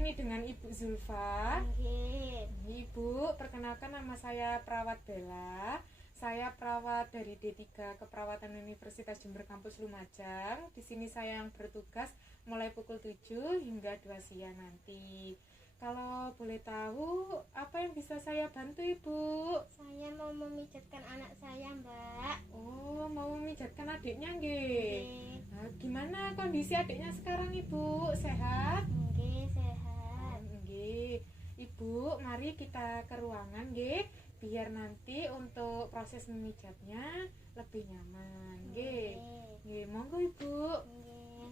ini dengan Ibu Zulfa. Nggih. Ibu, perkenalkan nama saya Perawat Bella. Saya perawat dari D3 Keperawatan Universitas Jember Kampus Lumajang. Di sini saya yang bertugas mulai pukul 7 hingga 2 siang nanti. Kalau boleh tahu, apa yang bisa saya bantu, Ibu? Saya mau memijatkan anak saya, Mbak. Oh, mau memijatkan adiknya, nggih. Nggih. Nah, gimana kondisi adiknya sekarang, Ibu? Sehat? Nggih, sehat. Nggih. Ibu, mari kita ke ruangan, nggih, biar nanti untuk proses memijatnya lebih nyaman, nggih. Nggih, monggo Ibu. Nggih.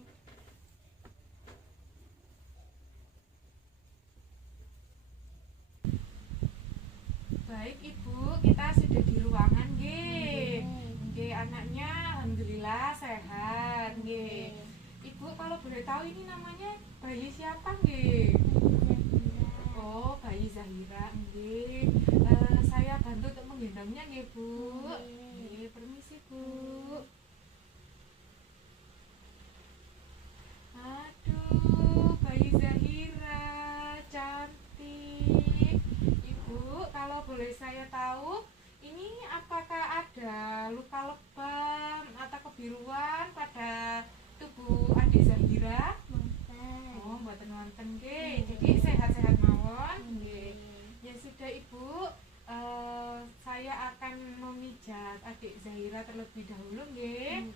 Baik Ibu, kita sudah di ruangan, nggih. Nggih, anaknya alhamdulillah sehat, nggih. Ibu, kalau boleh tahu ini namanya bayi siapa, nggih? Oh, bayi Zahira, nggih. Saya bantu untuk menggendongnya, nggih, Bu. Nggih, permisi, Bu. Aduh, bayi Zahira cantik. Ibu, kalau boleh saya tahu, ini apakah ada luka lebam atau kebiruan pada tubuh adik Zahira? Oh, mboten wonten nggih. Jadi sehat-sehat mawon nggih. Ya sudah Ibu, saya akan memijat adik Zahira terlebih dahulu nggih.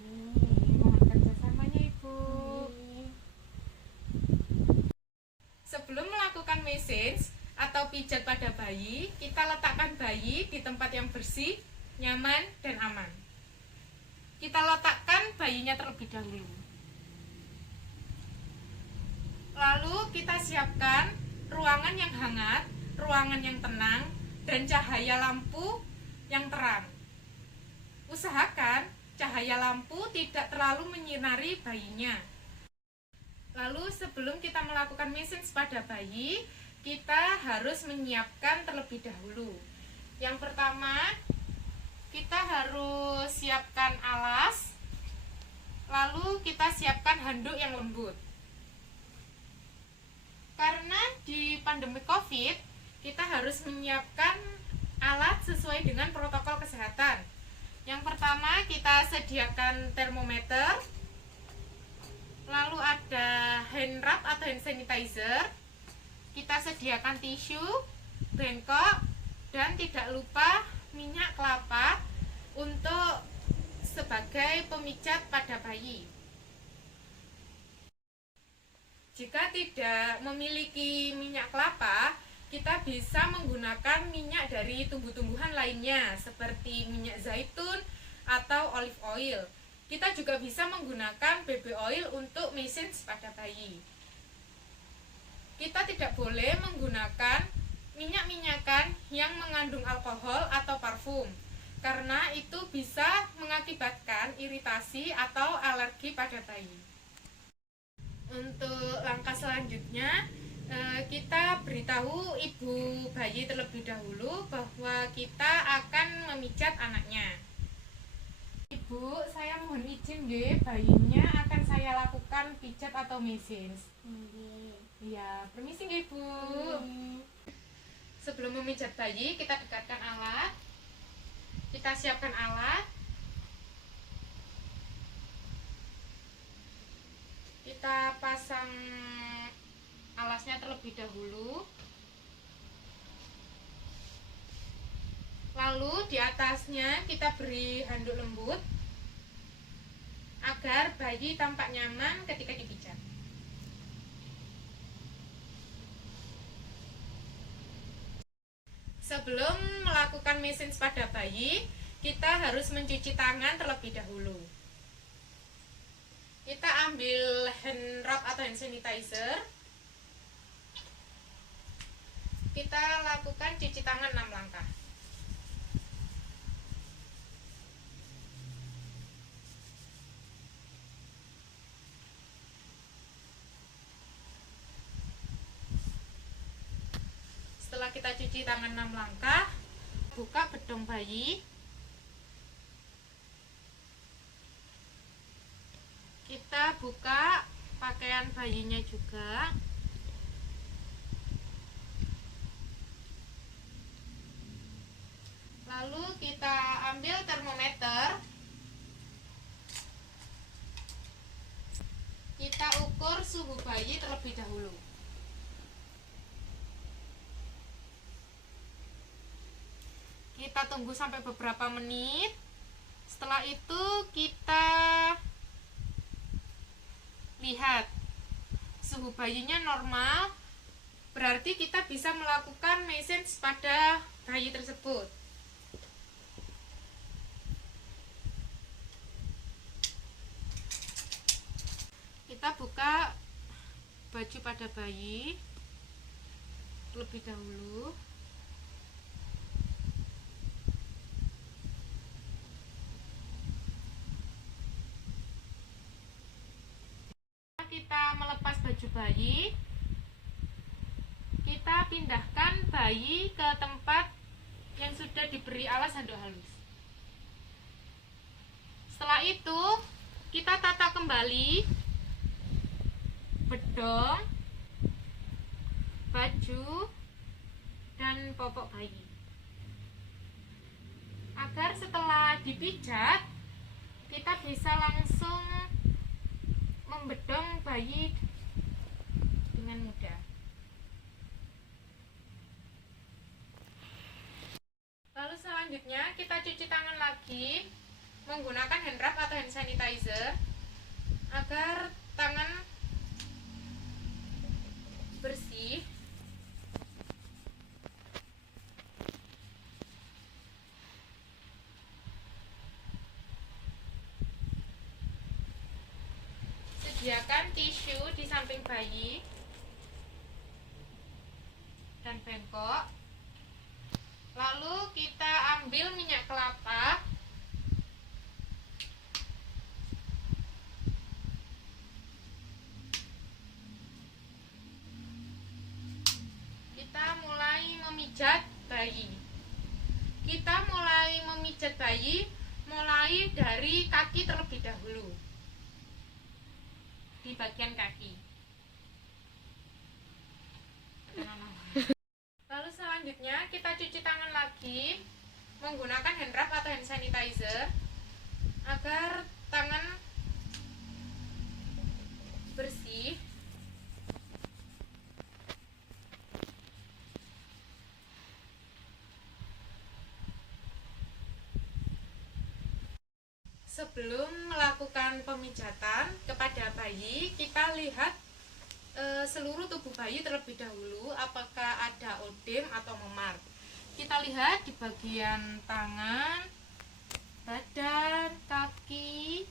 Mohon kerjasamanya Ibu. Sebelum melakukan massage atau pijat pada bayi, kita letakkan bayi di tempat yang bersih, nyaman, dan aman. Kita letakkan bayinya terlebih dahulu. Lalu kita siapkan ruangan yang hangat, ruangan yang tenang, dan cahaya lampu yang terang. Usahakan cahaya lampu tidak terlalu menyinari bayinya. Lalu sebelum kita melakukan massage pada bayi, kita harus menyiapkan terlebih dahulu. Yang pertama, kita harus siapkan alas, lalu kita siapkan handuk yang lembut. Karena di pandemi COVID, kita harus menyiapkan alat sesuai dengan protokol kesehatan. Yang pertama, kita sediakan termometer, lalu ada hand rub atau hand sanitizer, kita sediakan tisu, bengkok, dan tidak lupa minyak kelapa untuk sebagai pemijat pada bayi. Jika tidak memiliki minyak kelapa, kita bisa menggunakan minyak dari tumbuh-tumbuhan lainnya seperti minyak zaitun atau olive oil. Kita juga bisa menggunakan baby oil untuk massage pada bayi. Kita tidak boleh menggunakan minyak-minyakan yang mengandung alkohol atau parfum, karena itu bisa mengakibatkan iritasi atau alergi pada bayi. Untuk langkah selanjutnya, kita beritahu ibu bayi terlebih dahulu bahwa kita akan memijat anaknya. Ibu, saya mohon izin nggih, bayinya akan saya lakukan pijat atau massage. Iya, permisi nggih, Bu. Sebelum memijat bayi, kita dekatkan alat. Kita siapkan alat. Kita pasang alasnya terlebih dahulu. Lalu di atasnya kita beri handuk lembut agar bayi tampak nyaman ketika dipijat. Sebelum melakukan massage pada bayi, kita harus mencuci tangan terlebih dahulu. Kita ambil hand rub atau hand sanitizer. Kita lakukan cuci tangan 6 langkah. Setelah kita cuci tangan 6 langkah, buka bedong bayi. Kita buka pakaian bayinya juga. kita ambil termometer. Kita ukur suhu bayi terlebih dahulu. Kita tunggu sampai beberapa menit. Setelah itu kita lihat suhu bayinya normal, berarti kita bisa melakukan message pada bayi tersebut. Kita buka baju pada bayi terlebih dahulu. Kita melepas baju bayi, kita pindahkan bayi ke tempat yang sudah diberi alas handuk halus. Setelah itu kita tata kembali bedong, baju, dan popok bayi, agar setelah dipijat kita bisa langsung membedong bayi dengan mudah. Lalu selanjutnya kita cuci tangan lagi menggunakan hand rub atau hand sanitizer agar tangan bersih. Sediakan tisu di samping bayi dan bengkok. Lalu kita ambil minyak kelapa. Kita mulai memijat bayi. Kita mulai memijat bayi mulai dari kaki terlebih dahulu. Di bagian kaki. Lalu selanjutnya kita cuci tangan lagi menggunakan hand rub atau hand sanitizer agar tangan bersih. Sebelum melakukan pemijatan kepada bayi, kita lihat seluruh tubuh bayi terlebih dahulu apakah ada odem atau memar. Kita lihat di bagian tangan, badan, kaki,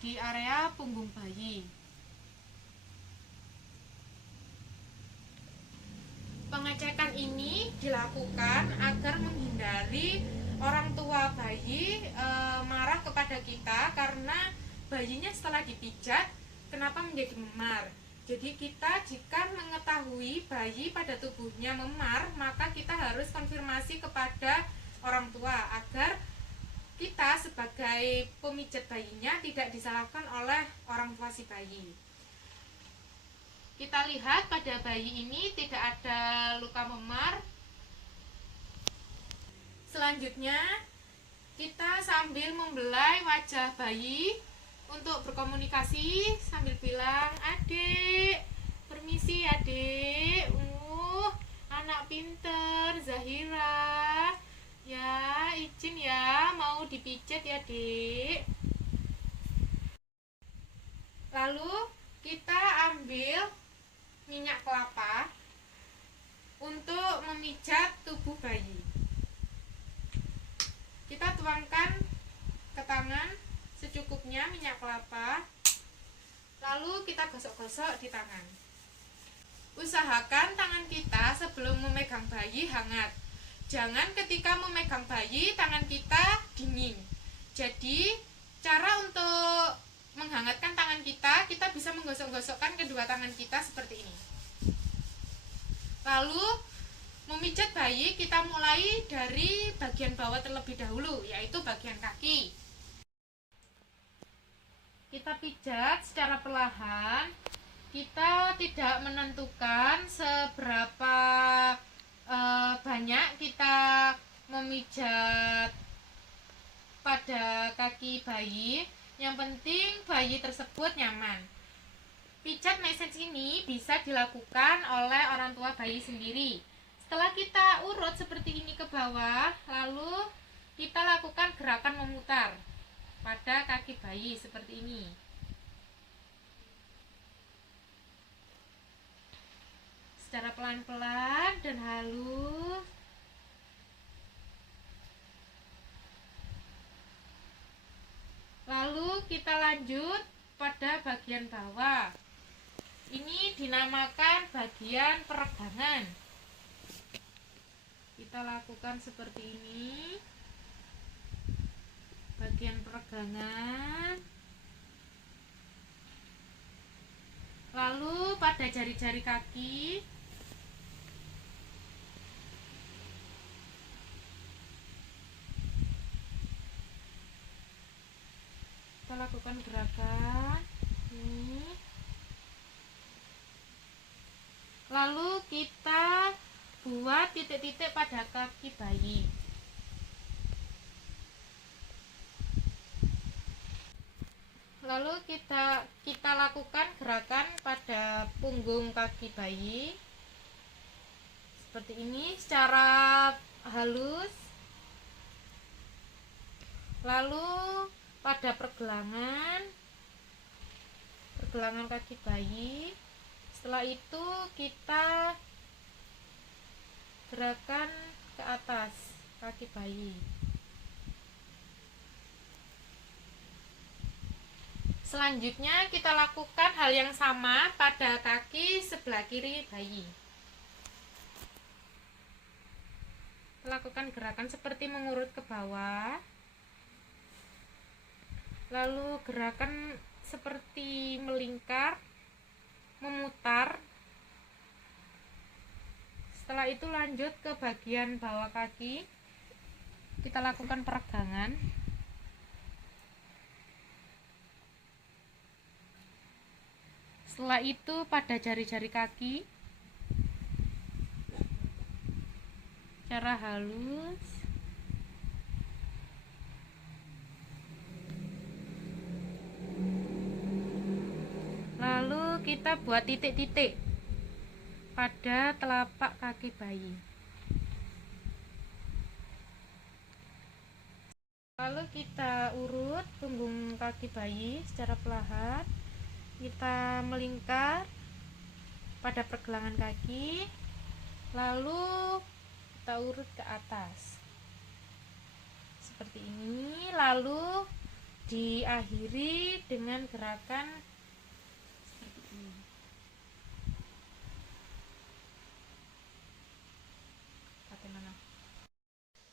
di area punggung bayi. Pengecekan ini dilakukan agar menghindari orang tua bayi marah kepada kita karena bayinya setelah dipijat kenapa menjadi memar. Jadi kita jika mengetahui bayi pada tubuhnya memar, maka kita harus konfirmasi kepada orang tua agar kita sebagai pemijat bayinya tidak disalahkan oleh orang tua si bayi. Kita lihat pada bayi ini tidak ada luka memar. Selanjutnya kita sambil membelai wajah bayi untuk berkomunikasi sambil bilang, "Adik, permisi adik, anak pinter Zahira, ya izin ya mau dipijat ya dek." Lalu kita ambil minyak kelapa untuk memijat tubuh bayi. Kita tuangkan ke tangan secukupnya minyak kelapa, lalu kita gosok-gosok di tangan. Usahakan tangan kita sebelum memegang bayi hangat. Jangan ketika memegang bayi tangan kita dingin. Jadi cara untuk menghangatkan tangan kita, kita bisa menggosok-gosokkan kedua tangan kita seperti ini. Lalu memijat bayi kita mulai dari bagian bawah terlebih dahulu, yaitu bagian kaki. Kita pijat secara perlahan. Kita tidak menentukan seberapa banyak kita memijat pada kaki bayi. Yang penting bayi tersebut nyaman. Pijat message ini bisa dilakukan oleh orang tua bayi sendiri. Setelah kita urut seperti ini ke bawah, lalu kita lakukan gerakan memutar pada kaki bayi seperti ini. Secara pelan-pelan dan halus. Lalu kita lanjut pada bagian bawah. Ini dinamakan bagian peregangan. Kita lakukan seperti ini. Bagian peregangan. Lalu pada jari-jari kaki kita lakukan gerakan ini. Lalu kita buat titik-titik pada kaki bayi. Lalu kita lakukan gerakan pada punggung kaki bayi seperti ini secara halus. Lalu pada pergelangan kaki bayi. Setelah itu kita gerakan ke atas kaki bayi. Selanjutnya kita lakukan hal yang sama pada kaki sebelah kiri bayi. Lakukan gerakan seperti mengurut ke bawah. Lalu gerakan seperti melingkar, memutar. Setelah itu lanjut ke bagian bawah kaki. Kita lakukan peregangan. Setelah itu pada jari-jari kaki secara halus. Lalu kita buat titik-titik pada telapak kaki bayi. Lalu kita urut punggung kaki bayi secara perlahan. Kita melingkar pada pergelangan kaki, lalu kita urut ke atas seperti ini. Lalu diakhiri dengan gerakan seperti ini.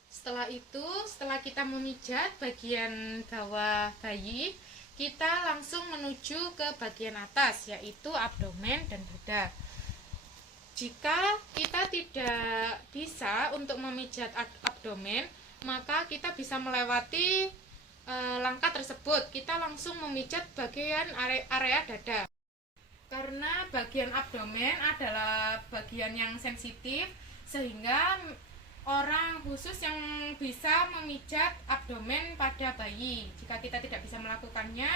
Setelah itu, setelah kita memijat bagian bawah bayi, kita langsung menuju ke bagian atas, yaitu abdomen dan dada. Jika kita tidak bisa untuk memijat abdomen, maka kita bisa melewati langkah tersebut. Kita langsung memijat bagian area dada. Karena bagian abdomen adalah bagian yang sensitif, sehingga orang khusus yang bisa memijat abdomen pada bayi. Jika kita tidak bisa melakukannya,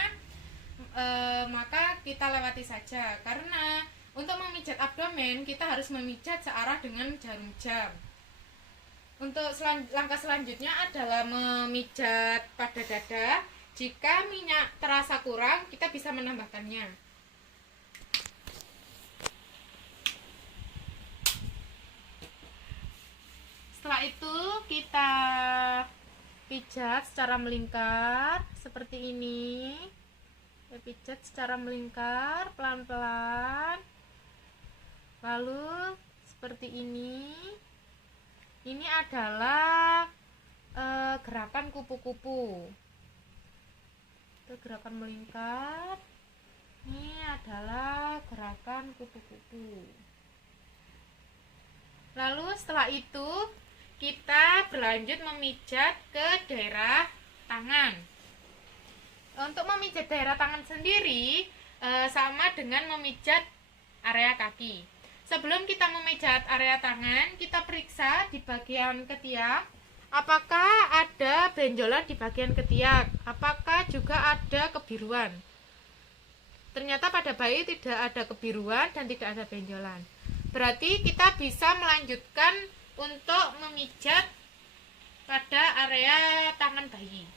maka kita lewati saja. Karena untuk memijat abdomen kita harus memijat searah dengan jarum jam. Untuk langkah selanjutnya adalah memijat pada dada. Jika minyak terasa kurang, kita bisa menambahkannya. Setelah itu kita pijat secara melingkar seperti ini. Kita pijat secara melingkar pelan-pelan. Lalu seperti ini. Ini adalah gerakan kupu-kupu. Gerakan melingkar. Ini adalah gerakan kupu-kupu. Lalu setelah itu kita berlanjut memijat ke daerah tangan. Untuk memijat daerah tangan sendiri sama dengan memijat area kaki. Sebelum kita memijat area tangan, kita periksa di bagian ketiak Apakah ada benjolan di bagian ketiak? Apakah juga ada kebiruan? Ternyata pada bayi tidak ada kebiruan dan tidak ada benjolan. Berarti kita bisa melanjutkan untuk memijat pada area tangan bayi.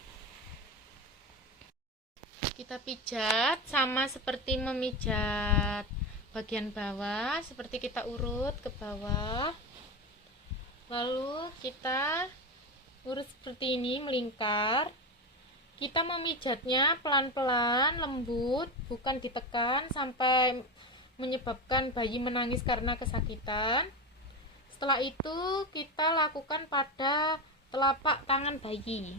Kita pijat sama seperti memijat bagian bawah, seperti kita urut ke bawah. Lalu kita urut seperti ini, melingkar. Kita memijatnya pelan-pelan, lembut, bukan ditekan sampai menyebabkan bayi menangis karena kesakitan. Setelah itu kita lakukan pada telapak tangan bayi.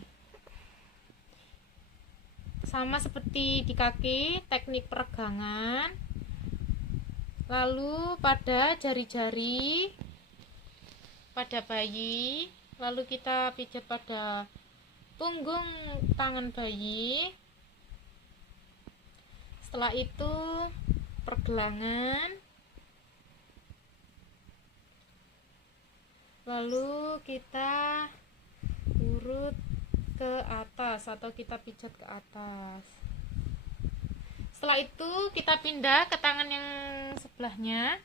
Sama seperti di kaki, teknik peregangan. Lalu pada jari-jari pada bayi, lalu kita pijat pada punggung tangan bayi. Setelah itu pergelangan, lalu kita urut ke atas atau kita pijat ke atas. Setelah itu kita pindah ke tangan yang sebelahnya.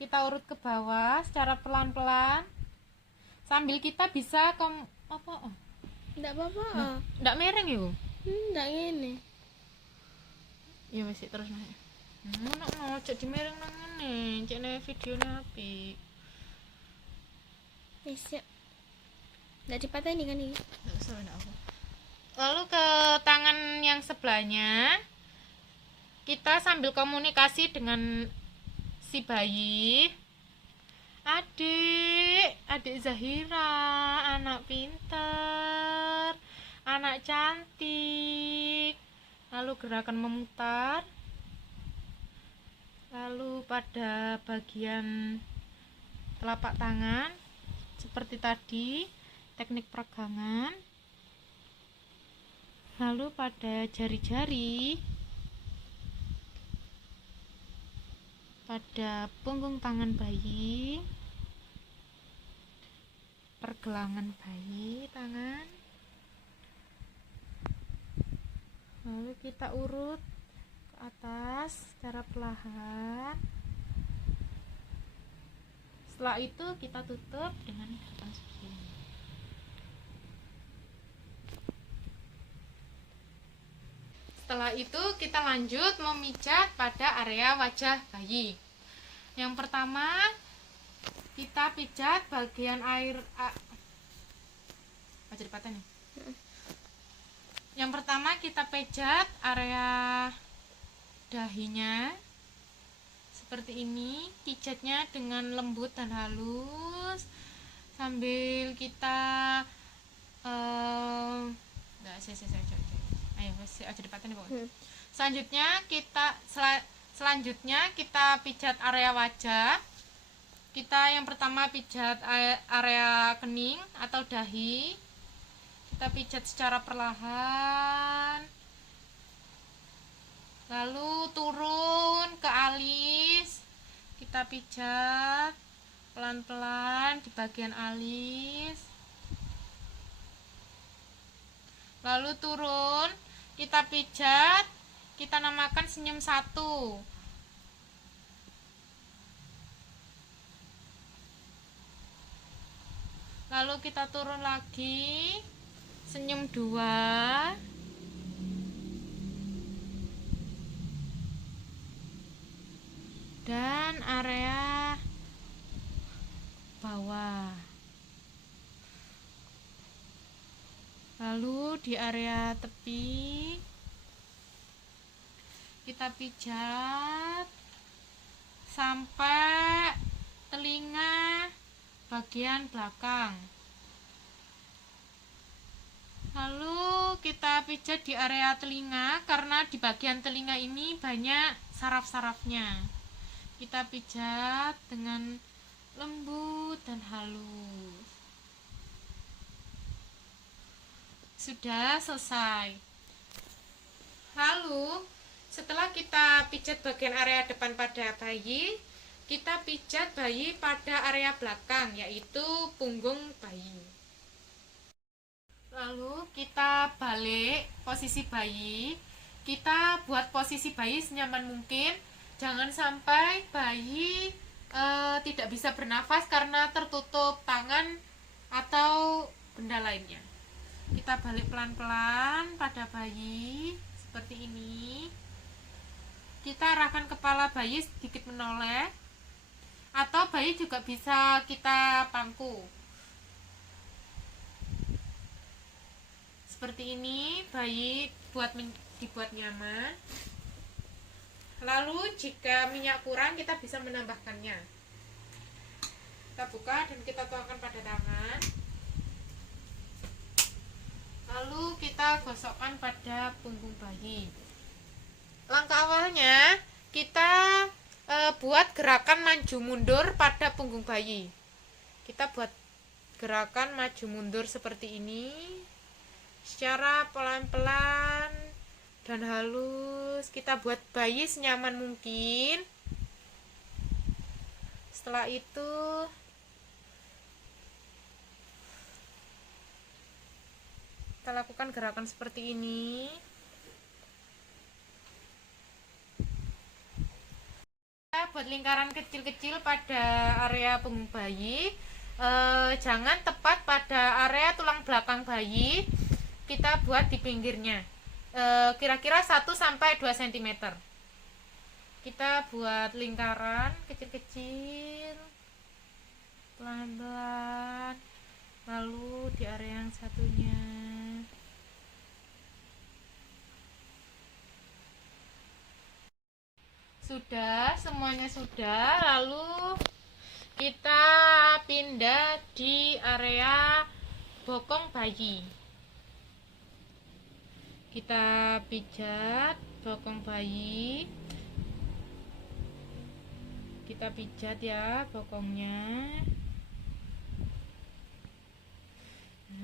Kita urut ke bawah secara pelan-pelan. Sambil kita bisa Enggak apa-apa. ndak mereng ya, Bu? Enggak ngene. Ya wis terus nek. Ngono cek di mereng nang ngene, cek nek videone apik. Wis ya. Enggak dipateni kan ini? Ndak usah ndak apa. Lalu ke tangan yang sebelahnya kita sambil komunikasi dengan si bayi. Adik Zahira, anak pintar, anak cantik. Lalu gerakan memutar. Lalu pada bagian telapak tangan seperti tadi, teknik peregangan. Lalu pada jari-jari, pada punggung tangan bayi, pergelangan bayi tangan. Lalu kita urut ke atas secara perlahan. Setelah itu kita tutup dengan daun seperti ini. Setelah itu kita lanjut memijat pada area wajah bayi. Yang pertama kita pijat bagian wajah dipatah nih. Yang pertama kita pijat area dahinya seperti ini, pijatnya dengan lembut dan halus sambil kita ayo aja dipateni pokoknya. Selanjutnya kita pijat area wajah. Kita yang pertama pijat area kening atau dahi. Kita pijat secara perlahan. Lalu turun ke alis. Kita pijat pelan-pelan di bagian alis. Lalu turun, kita pijat, kita namakan senyum 1. Lalu kita turun lagi, senyum 2. Dan area bawah. Lalu di area tepi kita pijat sampai telinga bagian belakang. Lalu kita pijat di area telinga karena di bagian telinga ini banyak saraf-sarafnya. Kita pijat dengan lembut dan halus. Sudah selesai. Lalu setelah kita pijat bagian area depan pada bayi, kita pijat bayi pada area belakang, yaitu punggung bayi. Lalu kita balik posisi bayi. Kita buat posisi bayi senyaman mungkin. Jangan sampai bayi tidak bisa bernafas karena tertutup tangan atau benda lainnya. Kita balik pelan-pelan pada bayi seperti ini. Kita arahkan kepala bayi sedikit menoleh, atau bayi juga bisa kita pangku seperti ini. Bayi dibuat nyaman. Lalu jika minyak kurang, kita bisa menambahkannya. Kita buka dan kita tuangkan pada tangan, lalu kita gosokkan pada punggung bayi. Langkah awalnya kita buat gerakan maju mundur pada punggung bayi. Kita buat gerakan maju mundur seperti ini secara pelan-pelan dan halus. Kita buat bayi senyaman mungkin. Setelah itu kita lakukan gerakan seperti ini. Buat lingkaran kecil-kecil pada area punggung bayi, jangan tepat pada area tulang belakang bayi. Kita buat di pinggirnya, kira-kira 1-2 cm. Kita buat lingkaran kecil-kecil pelan-pelan, lalu di area yang satunya. Sudah, semuanya sudah. Lalu kita pindah di area bokong bayi. Kita pijat bokong bayi. Kita pijat ya bokongnya.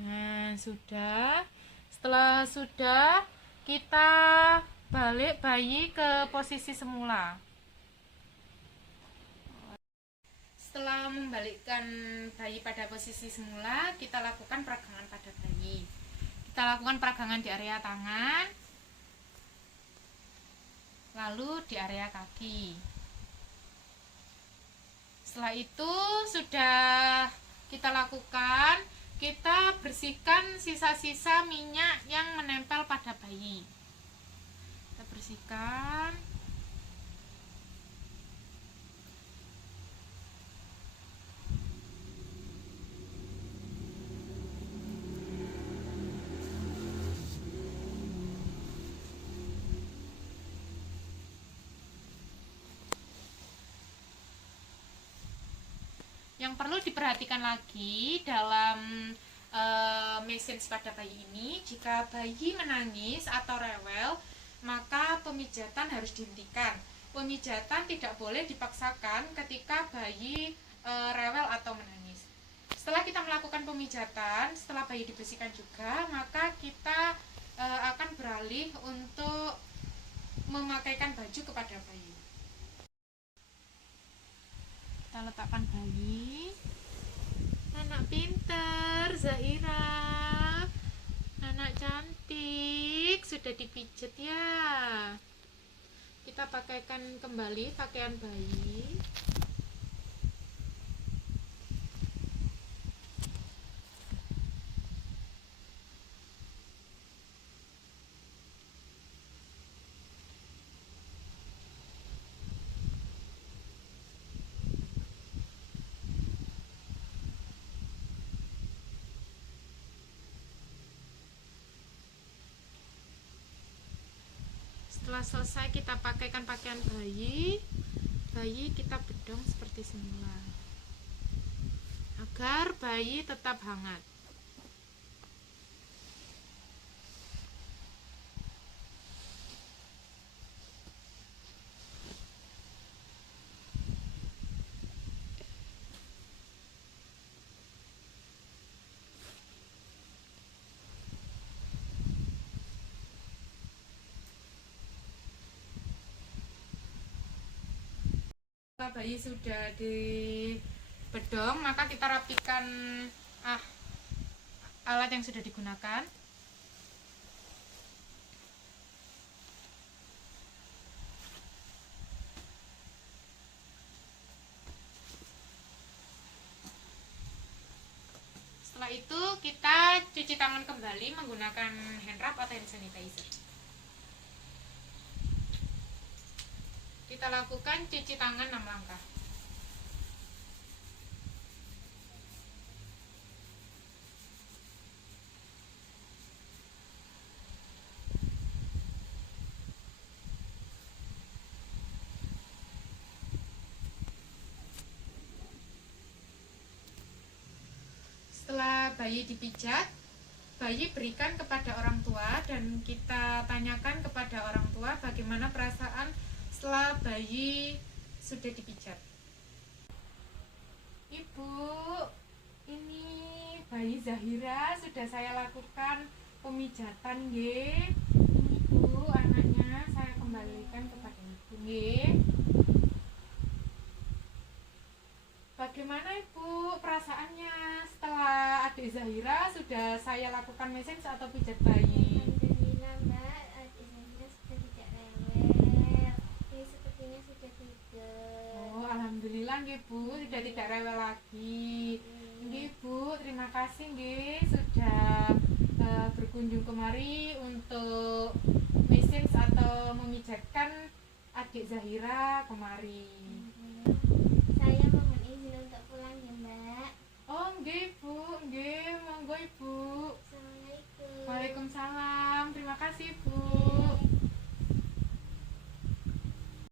Nah, sudah. Setelah sudah, kita balik bayi ke posisi semula. Setelah membalikkan bayi pada posisi semula, kita lakukan peragangan pada bayi. Kita lakukan peragangan di area tangan, lalu di area kaki. Setelah itu sudah kita lakukan, kita bersihkan sisa-sisa minyak yang menempel pada bayi. Kita bersihkan. Yang perlu diperhatikan lagi dalam mesin pada bayi ini, jika bayi menangis atau rewel, maka pemijatan harus dihentikan. Pemijatan tidak boleh dipaksakan ketika bayi rewel atau menangis. Setelah kita melakukan pemijatan, setelah bayi dibersihkan juga, maka kita akan beralih untuk memakaikan baju kepada bayi. Kita letakkan bayi. Anak pinter, Zaira. Anak cantik, sudah dipijat ya. Kita pakaikan kembali pakaian bayi. Setelah selesai kita pakaikan pakaian bayi, kita bedong seperti semula agar bayi tetap hangat. setelah bayi sudah dibedong, maka kita rapikan alat yang sudah digunakan. Setelah itu kita cuci tangan kembali menggunakan hand rub atau hand sanitizer. Kita lakukan cuci tangan 6 langkah. Setelah bayi dipijat, bayi berikan kepada orang tua dan kita tanyakan kepada orang tua bagaimana perasaan setelah bayi sudah dipijat. Ibu, ini bayi Zahira sudah saya lakukan pemijatan nggih. Ini Bu, anaknya saya kembalikan kepada Ibu nggih. Bagaimana Ibu perasaannya setelah adik Zahira sudah saya lakukan mesin atau pijat bayi? Alhamdulillah Mbak, adik saya sudah tidak rewel. Ini sepertinya sudah tidur. Oh, alhamdulillah nggih Bu, sudah tidak rewel lagi. Nggih Bu, terima kasih nggih sudah berkunjung kemari untuk mesin atau memijatkan adik Zahira kemari. Saya mohon izin untuk pulang ya Mbak. Oh nggih Bu, nggih monggo Ibu. Assalamualaikum. Waalaikumsalam, terima kasih Bu.